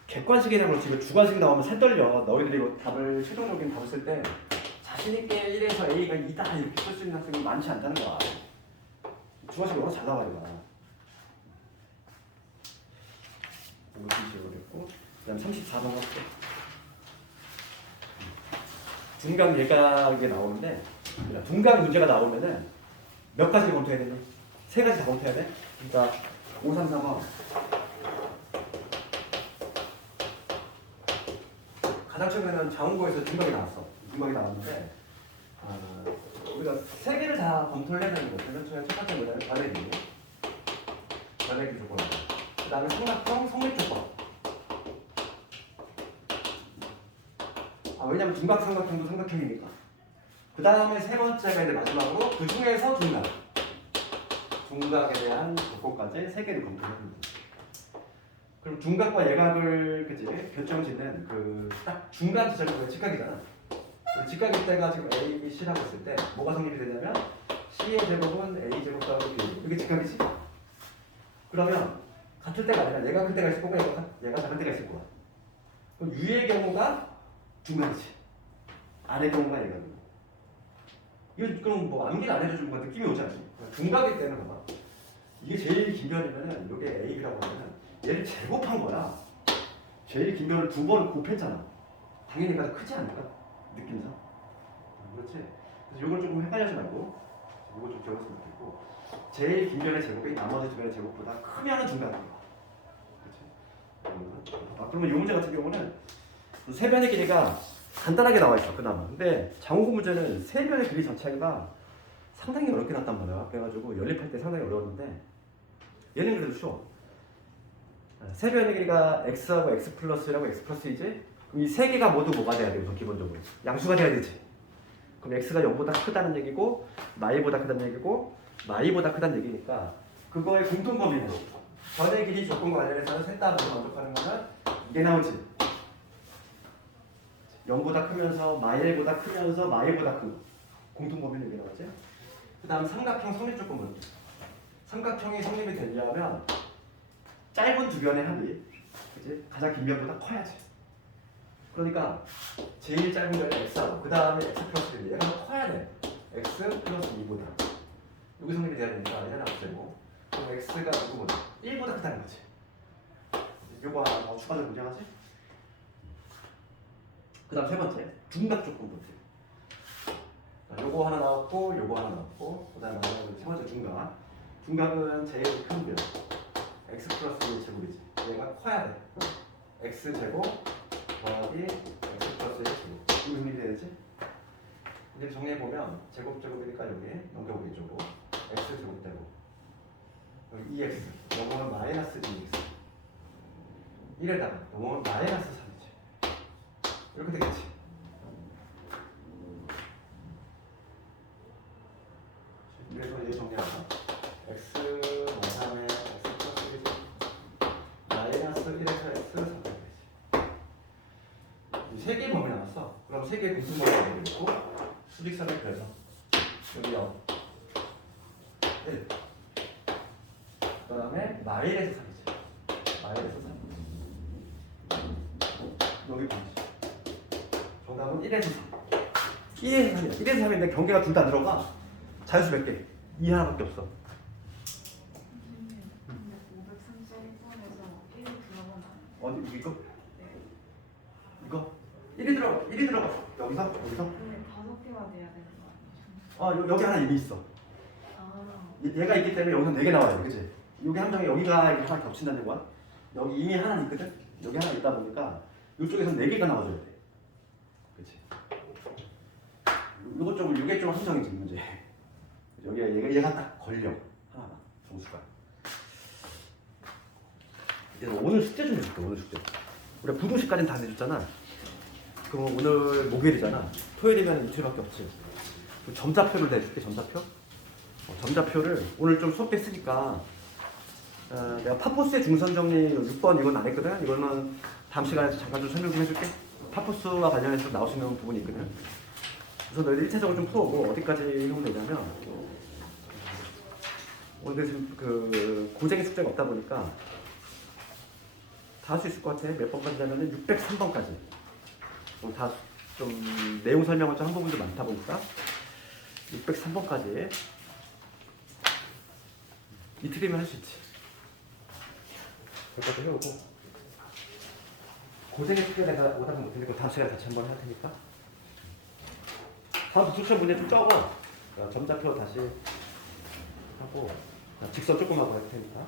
객관식이나 그렇지 이거 주관식이 나오면 살 떨려. 너희들이 이거 답을 최종적인 답을 쓸 때 자신있게 1에서 A가 2다 이렇게 쓸 수 있는 학생이 많지 않다는 거야. 주관식이 워낙 잘 나와 이거. 이거 좀 지워버렸고 그 다음 34번 할게. 둔각 예각이 나오는데 둔각 문제가 나오면은 몇 가지를 검토해야 되니? 3가지 다 검토해야 돼? 그러니까 5, 3, 4번 가장 최근에는 장원고에서 둔각이 나왔어. 둔각이 나왔는데 우리가 3개를 다 검토를 해야 되는 거죠. 맨 처음에 첫 번째 뭐냐면 변액이 조건 그 다음에 삼각형 성립 조건. 왜냐면 둔각 삼각형도 삼각형이니까. 그 다음에 세 번째가 이제 마지막으로 그 중에서 둔각에 대한 조건까지 3개를 검토합니다. 그럼 둔각과 예각을 그치 결정짓는 그 딱 중간 지점이 직각이잖아. 그 직각일 때가 지금 A, B, C라고 했을 때 뭐가 성립이 되냐면 C의 제곱은 A 제곱 더하기 B 이게 직각이지. 그러면 같을 때가 아니라 얘가 클 때가 있을 거고 얘가 작을 때가 있을 거야. 그럼 U의 경우가 둔각이지. R의 경우가 예각이고. 이거 그럼 뭐 암기를 안 해줘주는 건 느낌이 오지 않지? 둔각일 때는 봐봐. 이게 제일 긴 변이면은 이게 A라고 하면은 얘를 제곱한 거야. 제일 긴 변을 2번 곱했잖아. 당연히 얘가 더 크지 않을까? 느낌상. 그렇지? 그래서 이걸 조금 헷갈려지 말고 이거 좀 기억했으면 좋겠고 제일 긴 변의 제곱이 나머지 2변의 제곱보다 크면은 둔각이야. 그렇지? 그러면 이 문제 같은 경우는 3변의 길이가 간단하게 나와 있어 그나마. 근데 장원고 문제는 3변의 길이 자체가 상당히 어렵게 났단 말이야. 그래가지고 연립할 때 상당히 어려웠는데 얘는 그래도 쉬워. 3변의 길이가 x하고 x 플러스라고 x 플러스이지? 그럼 이 3개가 모두 뭐가 돼야 돼요? 기본적으로 양수가 돼야 되지. 그럼 x가 0보다 크다는 얘기고 마이보다 크다는 얘기고 마이보다 크다는 얘기니까 그거의 공통 범위는 변의 길이 조건과 관련해서는 셋 다 만족하는 거는 이게 나오지. 0보다 크면서 마일보다 크면서 마일보다 큰 공통 범위는 이게 나오지. 그 다음 삼각형 성립 조건문. 삼각형이 성립이 되려면 짧은 두 변의 합이 그치? 가장 긴 변보다 커야지. 그러니까 제일 짧은 변이 x하고 그 다음에 x 플러스 1 얘가 커야 돼. x 플러스 2보다 여기 성립이 돼야 되니까 얘는 없애고 그럼 x가 누구보다 1보다 크다는 거지. 요거 하나 더 추가적으로 문제하지. 그 다음 세 번째 중각 조건부터. 요거 하나 나왔고 요거 하나 나왔고 그 다음에 세 번째 중각. 중각은 제일 큰 변 x 플러스 1 제곱이지. 얘가 커야 돼. x 제곱 더하기 x 플러스 1 제곱. 이거 성립이 되지? 이제 정리해보면 제곱이니까 여기 넘겨보기 쪽으로 x 제곱 되고 여기 2x 넘어가면 마이너스 2x 1에다가 넘어가면 마이너스 3이지. 이렇게 되겠지. 그래서 이제 정리하자. x 마삼에 x 플러스 1 마이너스 1에서 x 3이 되지. 세 개의 범위 나왔어. 그럼 세 개의 공통범위를 있고 수직선을 그려서 여기 0 1 그 다음에 마일에서 3이지. 마일에서 3 여기 보이지. 정답은 1에서 3 1에서 3이야. 1에서 3인데 경계가 둘 다 들어가. 자연수 몇 개? 2 하나밖에 없어. 근데 531번에서 1이 들어가면 어디 이거? 네. 이거? 1이 들어가. 여기서? 근데 5개가 돼야 되는 거 아니에요? 여기 하나 이미 있어. 아, 얘가 있기 때문에 여기서 4개 나와요. 그치? 여기 한 명이 여기가 이렇게 하나 겹친다는 거야. 여기 이미 하나 있거든? 여기 하나 있다 보니까 이쪽에서 4개가 나와줘야 돼. 그치? 이게 좀 함정이지, 문제. 얘가 딱 걸려. 하나가. 정수가. 이제 오늘 숙제 좀 해줄게, 오늘 숙제. 우리가 부등식까지는 다 내줬잖아. 그럼 오늘 목요일이잖아. 토요일이면 이틀밖에 없지. 점자표를 내줄게, 점자표. 점자표를 오늘 좀 수업 때 쓰니까 내가 파포스의 중선 정리 6번 이건 안 했거든. 이거는 다음 시간에 잠깐 좀 설명 좀 해줄게. 파포스와 관련해서 나올 수 있는 부분이 있거든. 그래서 너희들 1차적으로 좀 풀어보고 어디까지 하면 되냐면 오늘 지금 그 고쟁이 숙제가 없다 보니까 다 할 수 있을 것 같아. 몇 번까지 하면은 603번까지. 다 좀 내용 설명을 좀 한 부분도 많다 보니까 603번까지 이틀이면 할 수 있지. 그것까지 해오고 고생의 숙제 내가 오답은 못했는데 다음 시간에 같이 한번 할 테니까 다음 부수션 문제 좀 적어. 점자표 다시 하고 직선 조금 하고 할 테니까